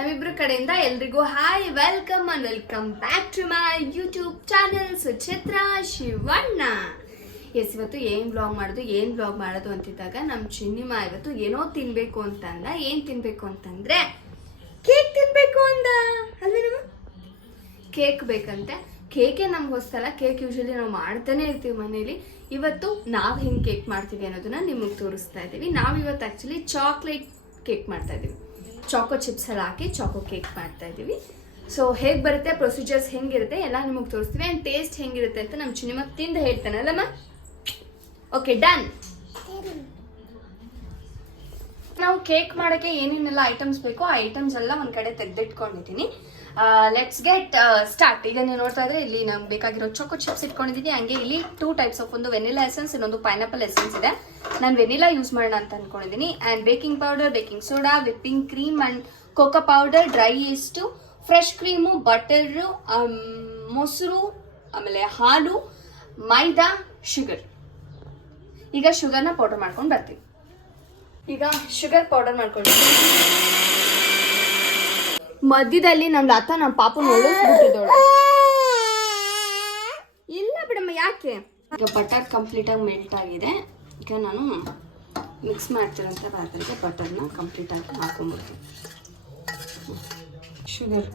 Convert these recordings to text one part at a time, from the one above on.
ನಮ್ಮಿಬ್ರು ಕಡೆಯಿಂದ ಎಲ್ರಿಗೂ hi, welcome and welcome back to my YouTube channel Suchitra Shivanna. ಇವತ್ತು ಏನ್ ಬ್ಲಾಗ್ ಮಾಡೋದು ಅಂತಿದ್ದಾಗ ನಮ್ಮ ಚಿನ್ನಿಮಾ ಇವತ್ತು ಏನೋ ತಿನ್ಬೇಕು ಅಂತಂದ. ಏನ್ ತಿನ್ಬೇಕು ಅಂತಂದ್ರೆ ಕೇಕ್ ತಿನ್ಬೇಕು ಅಂದ ಅಲ್ವೇನಮ್ಮ? ಕೇಕ್ ಬೇಕಂತೆ. ಕೇಕೆ ನಮ್ಗೆ ಹೊಸಲ್ಲ, ಕೇಕ್ ಯೂಶಲಿ ನಾವು ಮಾಡ್ತಾನೆ ಇರ್ತೀವಿ ಮನೇಲಿ. ಇವತ್ತು ನಾವು ಹೆಂಗೆ ಕೇಕ್ ಮಾಡ್ತೀವಿ ಅನ್ನೋದನ್ನ ನಿಮಗೆ ತೋರಿಸ್ತಾ ಇದ್ದೀವಿ. ನಾವಿವತ್ತು ಆ್ಯಕ್ಚುಲಿ ಚಾಕ್ಲೇಟ್ ಕೇಕ್ ಮಾಡ್ತಾ ಇದ್ದೀವಿ. ಚಾಕೋ ಚಿಪ್ಸ್ ಎಲ್ಲ ಹಾಕಿ ಚಾಕೋ ಕೇಕ್ ಮಾಡ್ತಾ ಇದ್ದೀವಿ. ಸೊ ಹೇಗೆ ಬರುತ್ತೆ, ಪ್ರೊಸೀಜರ್ಸ್ ಹೆಂಗಿರುತ್ತೆ ಎಲ್ಲ ನಿಮಗೆ ತೋರಿಸ್ತೀವಿ. ಆ್ಯಂಡ್ ಟೇಸ್ಟ್ ಹೆಂಗಿರುತ್ತೆ ಅಂತ ನಮ್ಮ ಚಿನಿಮಾ ತಿಂದು ಹೇಳ್ತಾನೆ ಅಲ್ಲಮ್ಮ. Okay, done. ನಾವು ಕೇಕ್ ಮಾಡೋಕ್ಕೆ ಏನೇನೆಲ್ಲ ಐಟಮ್ಸ್ ಬೇಕೋ ಆ ಐಟಮ್ಸ್ ಎಲ್ಲ ಒಂದು ಕಡೆ ತೆಗೆದಿಟ್ಕೊಂಡಿದ್ದೀನಿ. Let's get start. ಈಗ ನೀವು ನೋಡ್ತಾ ಇದ್ರೆ ಇಲ್ಲಿ ನಮ್ಗೆ ಬೇಕಾಗಿರೋ ಚೊಕೋ ಚಿಪ್ಸ್ ಇಟ್ಕೊಂಡಿದ್ದೀನಿ. ಹಂಗೆ ಇಲ್ಲಿ 2 ಟೈಪ್ಸ್ ಆಫ್, ಒಂದು ವೆನಿಲಾ ಎಸೆನ್ಸ್, ಇನ್ನೊಂದು ಪೈನಾಪಲ್ ಎಸೆನ್ಸ್ ಇದೆ. ನಾನು ವೆನಿಲಾ ಯೂಸ್ ಮಾಡೋಣ ಅಂತ ಅನ್ಕೊಂಡಿದ್ದೀನಿ. And baking powder, baking soda, whipping cream and cocoa powder, dry is to, fresh cream, butter, ಮೊಸರು, ಆಮೇಲೆ ಹಾಲು, ಮೈದಾ, ಶುಗರ್. ಈಗ ಶುಗರ್ನ ಪೌಡರ್ ಮಾಡ್ಕೊಂಡು ಬರ್ತೀವಿ. ಈಗ ಶುಗರ್ ಪೌಡರ್ ಮಾಡ್ಕೊಳ್ತೀವಿ. ಮಧ್ಯದಲ್ಲಿ ನಮ್ಮ ಲತಾ ನಮ್ಮ ಪಾಪು ನೋಡಿಸ್ಬಿಟ್ಟಿದ್ದೋಳು. ಇಲ್ಲ ಬಿಡಮ್ಮ, ಯಾಕೆ? ಈಗ ಬಟರ್ ಕಂಪ್ಲೀಟಾಗಿ ಮೆಲ್ಟ್ ಆಗಿದೆ. ಈಗ ನಾನು ಮಿಕ್ಸ್ ಮಾಡ್ತಿರೋಂಥ ಪಾತ್ರೆಗೆ ಬಟರ್ನ ಕಂಪ್ಲೀಟಾಗಿ ಹಾಕೊಂಡ್ಬಿಡ್ತೀನಿ. ಶುಗರ್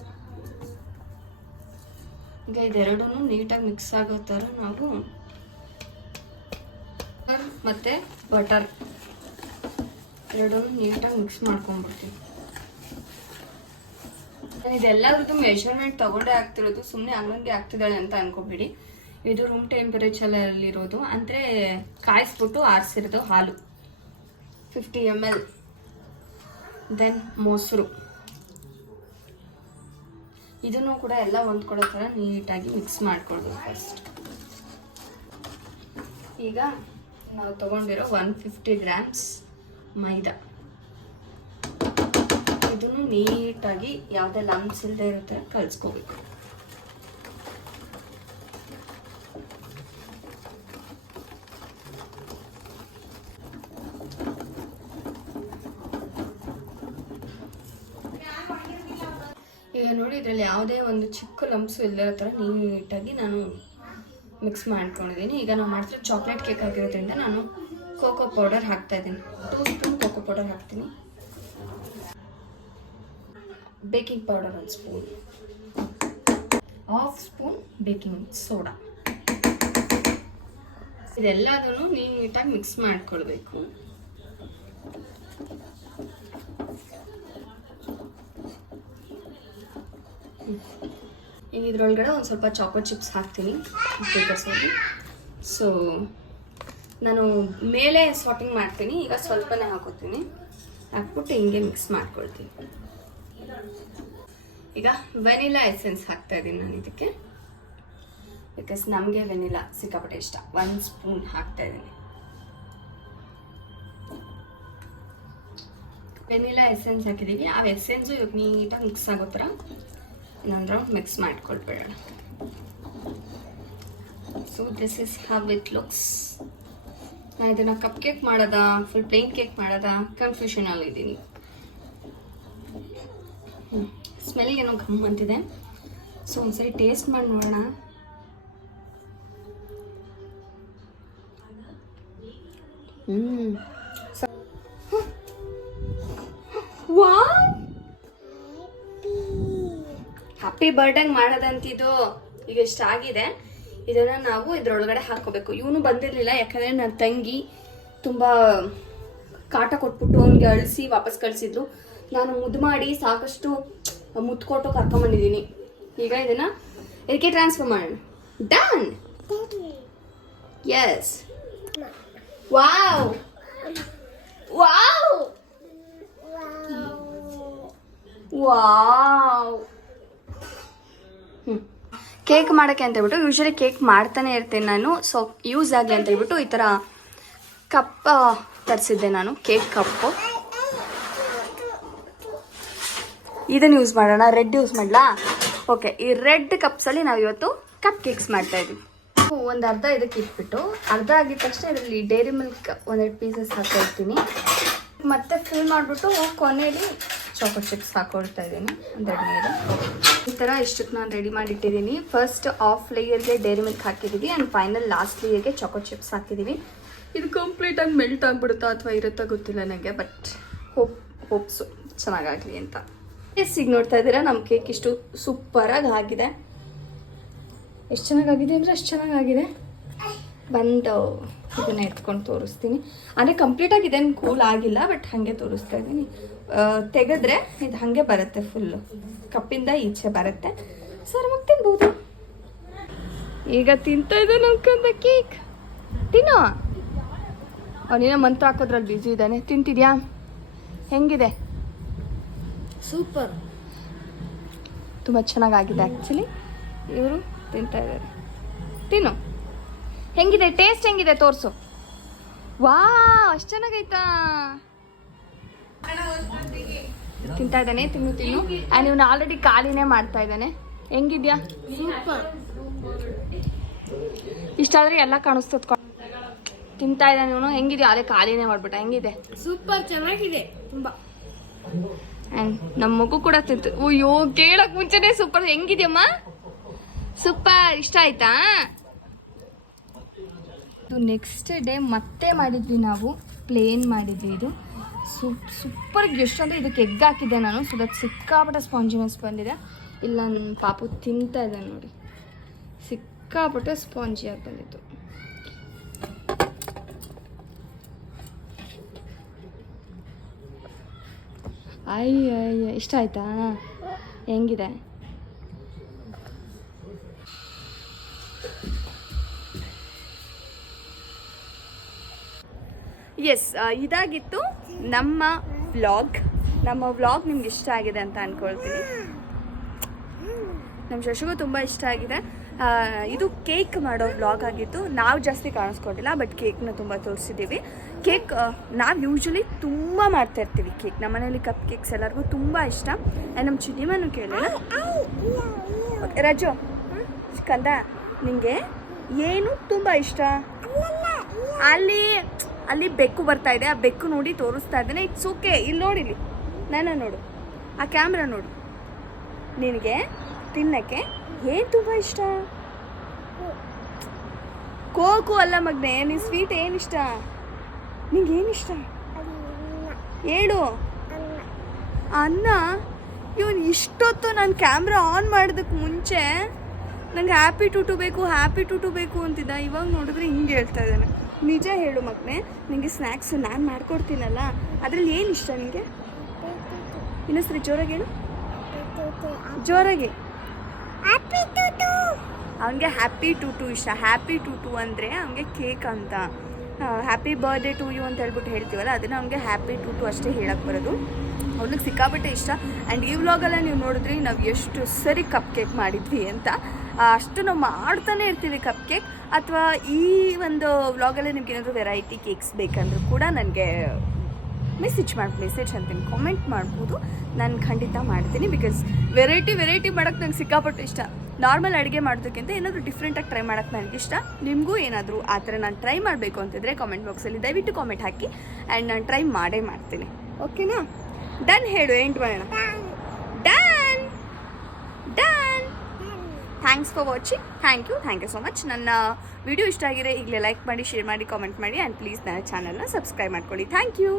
ಈಗ ಇದೆರಡೂ ನೀಟಾಗಿ ಮಿಕ್ಸ್ ಆಗೋ ಥರ ನಾವು ಮತ್ತು ಬಟರ್ ಎರಡೂ ನೀಟಾಗಿ ಮಿಕ್ಸ್ ಮಾಡ್ಕೊಂಡ್ಬಿಡ್ತೀವಿ. ಇದೆಲ್ಲದ್ರದ್ದು ಮೆಷರ್ಮೆಂಟ್ ತಗೊಂಡೇ ಆಗ್ತಿರೋದು, ಸುಮ್ಮನೆ ಹಂಗಂಗೆ ಆಗ್ತಿದ್ದಾಳೆ ಅಂತ ಅನ್ಕೋಬೇಡಿ. ಇದು ರೂಮ್ ಟೆಂಪರೇಚರಲ್ಲಿರೋದು, ಅಂದರೆ ಕಾಯಿಸ್ಬಿಟ್ಟು ಆರಿಸಿರೋದು ಹಾಲು 50 ml. ದೆನ್ ಮೊಸರು, ಇದನ್ನು ಕೂಡ ಎಲ್ಲ ಹೊಂದ್ಕೊಳ್ಳೋ ಥರ ನೀಟಾಗಿ ಮಿಕ್ಸ್ ಮಾಡ್ಕೊಳ್ಬೇಕು ಫಸ್ಟ್. ಈಗ ನಾವು ತೊಗೊಂಡಿರೋ 150 grams ಮೈದಾ, ಇದನ್ನು ನೀಟಾಗಿ ಯಾವುದೇ ಲಂಪ್ಸ್ ಇಲ್ಲದೆ ಇರುತ್ತೆ ಕಲಿಸ್ಕೋಬೇಕು. ಈಗ ನೋಡಿ, ಇದರಲ್ಲಿ ಯಾವುದೇ ಒಂದು ಚಿಕ್ಕ ಲಂಪ್ಸು ಇಲ್ಲದಿರೋ ಥರ ನೀಟಾಗಿ ನಾನು ಮಿಕ್ಸ್ ಮಾಡ್ಕೊಂಡಿದ್ದೀನಿ. ಈಗ ನಾವು ಮಾಡ್ತಿರೋ ಚಾಕ್ಲೇಟ್ ಕೇಕ್ ಆಗಿರೋದ್ರಿಂದ ನಾನು ಕೋಕೋ ಪೌಡರ್ ಹಾಕ್ತಾ ಇದ್ದೀನಿ. 2 ಸ್ಪೂನ್ ಕೋಕೋ ಪೌಡರ್ ಹಾಕ್ತೀನಿ. Baking powder 1 spoon, 1/2 spoon baking soda. ಇದೆಲ್ಲದನ್ನು ನೀಟಾಗಿ ಮಿಕ್ಸ್ ಮಾಡ್ಕೊಳ್ಬೇಕು. ಈಗ ಇದರೊಳಗಡೆ ಒಂದು ಸ್ವಲ್ಪ ಚಾಕೋ ಚಿಪ್ಸ್ ಹಾಕ್ತೀನಿ ಬೇಕರ್ಸೋದು. ಸೊ ನಾನು ಮೇಲೆ ಸಾರ್ಟಿಂಗ್ ಮಾಡ್ತೀನಿ. ಈಗ ಸ್ವಲ್ಪನೇ ಹಾಕೋತೀನಿ, ಹಾಕ್ಬಿಟ್ಟು ಹಿಂಗೆ ಮಿಕ್ಸ್ ಮಾಡ್ಕೊಳ್ತೀನಿ. ಈಗ ವೆನಿಲಾ ಎಸೆನ್ಸ್ ಹಾಕ್ತಾ ಇದ್ದೀನಿ ನಾನು ಇದಕ್ಕೆ, ಬಿಕಾಸ್ ನಮಗೆ ವೆನಿಲಾ ಸಿಕ್ಕಾಪಟ್ಟೆ ಇಷ್ಟ. 1 ಸ್ಪೂನ್ ಹಾಕ್ತಾ ಇದ್ದೀನಿ. ವೆನಿಲಾ ಎಸೆನ್ಸ್ ಹಾಕಿದ್ದೀವಿ. ಆ ಎಸೆನ್ಸು ಇವಾಗ ನೀಟಾಗಿ ಮಿಕ್ಸ್ ಆಗೋ ಥರ ಇನ್ನೊಂದು ರೌಂಡ್ ಮಿಕ್ಸ್ ಮಾಡ್ಕೊಳ್ಬೇಡ. So this is how it looks. ನಾನು ಇದನ್ನು ಕಪ್ ಕೇಕ್ ಮಾಡೋದಾ ಫುಲ್ ಪ್ಲೇನ್ ಕೇಕ್ ಮಾಡೋದಾ ಕನ್ಫ್ಯೂಷನಲ್ಲಿ ಇದ್ದೀನಿ. ಸ್ಮೆಲ್ಲಿಗೆ ಏನೋ ಗಮ್ ಅಂತಿದೆ. ಸೊ ಒಂದ್ಸರಿ ಟೇಸ್ಟ್ ಮಾಡಿ ನೋಡೋಣ. ಹ್ಯಾಪಿ ಬರ್ಡೇ ಮಾಡೋದಂತಿದ್ದು. ಈಗ ಇಷ್ಟಾಗಿದೆ. ಇದನ್ನು ನಾವು ಇದರೊಳಗಡೆ ಹಾಕೋಬೇಕು. ಇವನು ಬಂದಿರಲಿಲ್ಲ, ಯಾಕಂದರೆ ನನ್ನ ತಂಗಿ ತುಂಬ ಕಾಟ ಕೊಟ್ಬಿಟ್ಟು ಅವನಿಗೆ ಅಳಿಸಿ ವಾಪಸ್ ಕಳಿಸಿದ್ಲು. ನಾನು ಮುದ್ದು ಮಾಡಿ ಸಾಕಷ್ಟು ಮುತ್ಕೊಟ್ಟು ಕರ್ಕೊಂಬಂದಿದ್ದೀನಿ. ಈಗ ಇದನ್ನು ಇದಕ್ಕೆ ಟ್ರಾನ್ಸ್ಫರ್ ಮಾಡೋಣ. Done. Yes. Wow wow wow. Cake ಮಾಡೋಕ್ಕೆ ಅಂತ ಹೇಳ್ಬಿಟ್ಟು ಯೂಶ್ವಲಿ ಕೇಕ್ ಮಾಡ್ತಾನೆ ಇರ್ತೀನಿ ನಾನು. ಸೊ ಯೂಸ್ ಆಗಲಿ ಅಂತ ಹೇಳ್ಬಿಟ್ಟು ಈ ಥರ ಕಪ್ ತರಿಸಿದ್ದೆ ನಾನು, ಕೇಕ್ ಕಪ್ಪು. ಇದನ್ನು ಯೂಸ್ ಮಾಡೋಣ. ರೆಡ್ ಯೂಸ್ ಮಾಡಲಾ? ಓಕೆ, ಈ ರೆಡ್ ಕಪ್ಸಲ್ಲಿ ನಾವು ಇವತ್ತು ಕಪ್ ಕೇಕ್ಸ್ ಮಾಡ್ತಾ ಇದ್ದೀವಿ. ಒಂದು ಅರ್ಧ ಇದಕ್ಕೆ ಇಟ್ಬಿಟ್ಟು, ಅರ್ಧ ಆಗಿದ ತಕ್ಷಣ ಇದರಲ್ಲಿ ಡೈರಿ ಮಿಲ್ಕ್ 1-2 ಪೀಸಸ್ ಹಾಕ್ತಾ ಇರ್ತೀನಿ. ಮತ್ತೆ ಫಿಲ್ ಮಾಡಿಬಿಟ್ಟು ಕೊನೆಯಲ್ಲಿ ಚಾಕೋಲೇಟ್ ಚಿಪ್ಸ್ ಹಾಕೊಳ್ತಾ ಇದ್ದೀನಿ ಒಂದೆರಡು ನೀರು. ಈ ಥರ ಇಷ್ಟಕ್ಕೆ ನಾನು ರೆಡಿ ಮಾಡಿಟ್ಟಿದ್ದೀನಿ. ಫಸ್ಟ್ ಆಫ್ ಲೇಯರ್ಗೆ ಡೈರಿ ಮಿಲ್ಕ್ ಹಾಕಿದ್ದೀವಿ ಆ್ಯಂಡ್ ಫೈನಲ್ ಲಾಸ್ಟ್ ಲೇಯರ್ಗೆ ಚಾಕೋಲೇಟ್ ಚಿಪ್ಸ್ ಹಾಕಿದ್ದೀವಿ. ಇದು ಕಂಪ್ಲೀಟಾಗಿ ಮೆಲ್ಟ್ ಆಗಿಬಿಡುತ್ತಾ ಅಥವಾ ಇರುತ್ತಾ ಗೊತ್ತಿಲ್ಲ ನನಗೆ, ಬಟ್ ಹೋಪ್ಸು ಚೆನ್ನಾಗಾಗಲಿ ಅಂತ. ಈಗ ನೋಡ್ತಾ ಇದ್ದೀರಾ ನಮ್ಮ ಕೇಕ್ ಇಷ್ಟು ಸೂಪರಾಗಿ ಆಗಿದೆ. ಎಷ್ಟು ಚೆನ್ನಾಗಾಗಿದೆ ಅಂದರೆ ಅಷ್ಟು ಚೆನ್ನಾಗಾಗಿದೆ. ಬಂದು ಇದನ್ನು ಎತ್ಕೊಂಡು ತೋರಿಸ್ತೀನಿ. ಅಂದರೆ ಕಂಪ್ಲೀಟಾಗಿ ಇದೇನು ಕೂಲ್ ಆಗಿಲ್ಲ, ಬಟ್ ಹಾಗೆ ತೋರಿಸ್ತಾ ಇದ್ದೀನಿ. ತೆಗೆದ್ರೆ ಇದು ಹಾಗೆ ಬರುತ್ತೆ, ಫುಲ್ಲು ಕಪ್ಪಿಂದ ಈಚೆ ಬರುತ್ತೆ. ಸರಮಾಗಿ ತಿನ್ಬೋದು. ಈಗ ತಿಂತಾ ಇದೆ ನಮ್ಕಂದ ಕೇಕ್. ತಿನ್ನೋ. ಅವನೇನೋ ಮಂತ್ರ ಹಾಕೋದ್ರಲ್ಲಿ ಬ್ಯುಸಿ ಇದ್ದಾನೆ. ತಿಂತಿದ್ಯಾ? ಹೆಂಗಿದೆ? ಸೂಪರ್, ತುಂಬ ಚೆನ್ನಾಗಾಗಿದೆ. ಆ್ಯಕ್ಚುಲಿ ಇವರು ತಿಂತಾ ಇದ್ದಾರೆ. ತಿನ್ನು. ಹೆಂಗಿದೆ ಟೇಸ್ಟ್? ಹೆಂಗಿದೆ ತೋರಿಸು. ವಾ, ಅಷ್ಟು ಚೆನ್ನಾಗೈತಾ? ತಿಂತಾ ಇದ್ದಾನೆ. ತಿನ್ನು ತಿನ್ನು. ಆ್ಯಂಡ್ ಇವನು ಆಲ್ರೆಡಿ ಖಾಲಿನೇ ಮಾಡ್ತಾ ಇದ್ದಾನೆ. ಹೆಂಗಿದ್ಯಾ? ಸೂಪರ್. ಇಷ್ಟಾದರೆ ಎಲ್ಲ ಕಾಣಿಸ್ತದ. ತಿಂತಾ ಇದ್ದಾನೆ ಇವನು. ಹೆಂಗಿದ್ಯಾ? ಅದೇ ಖಾಲಿನೇ ಮಾಡ್ಬಿಟ್ಟ. ಹೆಂಗಿದೆ? ಸೂಪರ್ ಚೆನ್ನಾಗಿದೆ ತುಂಬ. ಆ್ಯಂಡ್ ನಮ್ಮ ಮಗು ಕೂಡ ತಿಂತು. ಅಯ್ಯೋ, ಕೇಳಕ್ ಮುಂಚೆನೇ ಸೂಪರ್. ಹೆಂಗಿದ್ಯಮ್ಮ? ಸೂಪರ್. ಇಷ್ಟ ಆಯ್ತಾ? ಇದು ನೆಕ್ಸ್ಟ್ ಡೇ ಮತ್ತೆ ಮಾಡಿದ್ವಿ ನಾವು. ಪ್ಲೇನ್ ಮಾಡಿದ್ವಿ. ಇದು ಸೂಪರ್. ಎಷ್ಟು ಅಂದರೆ ಇದಕ್ಕೆ ಎಗ್ ಹಾಕಿದ್ದೆ ನಾನು. ಸೊ ದಟ್ ಸಿಕ್ಕಾಪಟ್ಟೆ ಸ್ಪಾಂಜಿನೆಸ್ ಬಂದಿದೆ. ಇಲ್ಲ ನನ್ನ ಪಾಪು ತಿಂತಾ ಇದೆ ನೋಡಿ. ಸಿಕ್ಕಾಪಟ್ಟೆ ಸ್ಪಾಂಜಿಯಾಗಿ ಬಂದಿತ್ತು. ಅಯ್ಯ, ಇಷ್ಟ ಆಯ್ತಾ? ಹೆಂಗಿದೆ? ಎಸ್, ಇದಾಗಿತ್ತು ನಮ್ಮ ವ್ಲಾಗ್. ನಿಮ್ಗೆ ಇಷ್ಟ ಆಗಿದೆ ಅಂತ ಅಂದ್ಕೊಳ್ತೀನಿ. ನಮ್ಮ ಶಶಿಗೂ ತುಂಬ ಇಷ್ಟ ಆಗಿದೆ. ಇದು ಕೇಕ್ ಮಾಡೋ ವ್ಲಾಗ್ ಆಗಿತ್ತು. ನಾವು ಜಾಸ್ತಿ ಕಾಣಿಸ್ಕೊಂಡಿಲ್ಲ, ಬಟ್ ಕೇಕ್ನ ತುಂಬ ತೋರಿಸಿದ್ದೀವಿ. ಕೇಕ್ ನಾವು ಯೂಶ್ವಲಿ ತುಂಬ ಮಾಡ್ತಾಯಿರ್ತೀವಿ ಕೇಕ್. ನಮ್ಮ ಮನೇಲಿ ಕಪ್ ಕೇಕ್ಸ್ ಎಲ್ಲರಿಗೂ ತುಂಬ ಇಷ್ಟ. ನಮ್ಮ ಚಿನ್ನಿಮನು ಕೇಳೋಣ. ರಜು, ಕಂದ, ನಿಮಗೆ ಏನು ತುಂಬ ಇಷ್ಟ? ಅಲ್ಲಿ ಬೆಕ್ಕು ಬರ್ತಾ ಇದೆ. ಆ ಬೆಕ್ಕು ನೋಡಿ ತೋರಿಸ್ತಾ ಇದ್ದೇನೆ. It's okay. ಇಲ್ಲಿ ನೋಡಿಲಿ, ನಾನು ನೋಡು, ಆ ಕ್ಯಾಮ್ರಾ ನೋಡು. ನಿನಗೆ ತಿನ್ನಕ್ಕೆ ಏನು ತುಂಬ ಇಷ್ಟ? ಕೋಕು ಅಲ್ಲ ಮಗನೆ, ನೀನು ಸ್ವೀಟ್ ಏನಿಷ್ಟ? ನಿಂಗೆ ಏನಿಷ್ಟ ಹೇಳು. ಅನ್ನ. ಇವನು ಇಷ್ಟೊತ್ತು ನಾನು ಕ್ಯಾಮ್ರಾ ಆನ್ ಮಾಡೋದಕ್ಕೆ ಮುಂಚೆ ನಂಗೆ ಹ್ಯಾಪಿ ಟೂಟು ಬೇಕು ಅಂತಿದ್ದ. ಇವಾಗ ನೋಡಿದ್ರೆ ಹಿಂಗೆ ಹೇಳ್ತಾ ಇದ್ದಾನೆ. ನಿಜ ಹೇಳು ಮಗನೆ, ನಿನಗೆ ಸ್ನ್ಯಾಕ್ಸು ನಾನು ಮಾಡ್ಕೊಡ್ತೀನಲ್ಲ, ಅದರಲ್ಲಿ ಏನು ಇಷ್ಟ ನಿನಗೆ? ಇನ್ನೊಂದ್ಸರಿ ಜೋರಾಗಿ ಹೇಳು. ಜೋರಾಗಿ. ಅವನಿಗೆ ಹ್ಯಾಪಿ ಟೂಟು ಇಷ್ಟ. ಹ್ಯಾಪಿ ಟೂಟು ಅಂದರೆ ಅವನಿಗೆ ಕೇಕ್ ಅಂತ. ಹ್ಯಾಪಿ ಬರ್ಡೇ ಟು ಯು ಅಂತ ಹೇಳ್ಬಿಟ್ಟು ಹೇಳ್ತೀವಲ್ಲ, ಅದನ್ನು ಅವನಿಗೆ ಹ್ಯಾಪಿ ಟೂಟು ಅಷ್ಟೇ ಹೇಳಕ್ಕೆ ಬರೋದು. ಅವ್ನಿಗೆ ಸಿಕ್ಕಾಪಟ್ಟೆ ಇಷ್ಟ. ಆ್ಯಂಡ್ ಈ ವ್ಲಾಗಲ್ಲ ನೀವು ನೋಡಿದ್ರಿ ನಾವು ಎಷ್ಟು ಸರಿ ಕಪ್ ಕೇಕ್ ಮಾಡಿದ್ವಿ ಅಂತ. ಅಷ್ಟು ನಾವು ಮಾಡ್ತಾನೆ ಇರ್ತೀವಿ ಕಪ್ ಕೇಕ್. ಅಥವಾ ಈ ಒಂದು ವ್ಲಾಗಲ್ಲೇ ನಿಮ್ಗೆ ಏನಾದರೂ ವೆರೈಟಿ ಕೇಕ್ಸ್ ಬೇಕಂದ್ರೂ ಕೂಡ ನನಗೆ ಮೆಸೇಜ್ ಅಂತೀನಿ, ಕಾಮೆಂಟ್ ಮಾಡ್ಬೋದು. ನಾನು ಖಂಡಿತ ಮಾಡ್ತೀನಿ. ಬಿಕಾಸ್ ವೆರೈಟಿ ಮಾಡೋಕ್ಕೆ ನಂಗೆ ಸಿಕ್ಕಾಪಟ್ಟು ಇಷ್ಟ. ನಾರ್ಮಲ್ ಅಡುಗೆ ಮಾಡೋದಕ್ಕಿಂತ ಏನಾದರೂ ಡಿಫ್ರೆಂಟಾಗಿ ಟ್ರೈ ಮಾಡೋಕ್ಕೆ ನನಗೆ ಇಷ್ಟ. ನಿಮಗೂ ಏನಾದರೂ ಆ ಥರ ನಾನು ಟ್ರೈ ಮಾಡಬೇಕು ಅಂತಿದ್ರೆ ಕಾಮೆಂಟ್ ಬಾಕ್ಸಲ್ಲಿ ದಯವಿಟ್ಟು ಕಾಮೆಂಟ್ ಹಾಕಿ. ಆ್ಯಂಡ್ ನಾನು ಟ್ರೈ ಮಾಡೇ ಮಾಡ್ತೀನಿ. ಓಕೆನಾ? ಡನ್ ಹೇಳು. ಎಂಡ್ ಮಾಡೋಣ. Done. Thanks for watching. Thank you so much. ನನ್ನ ವಿಡಿಯೋ ಇಷ್ಟ ಆಗಿರೋ ಈಗಲೇ ಲೈಕ್ ಮಾಡಿ, ಶೇರ್ ಮಾಡಿ, ಕಾಮೆಂಟ್ ಮಾಡಿ. ಆ್ಯಂಡ್ ಪ್ಲೀಸ್ ನನ್ನ ಚಾನಲ್ನ ಸಬ್ಸ್ಕ್ರೈಬ್ ಮಾಡ್ಕೊಳ್ಳಿ. Thank you.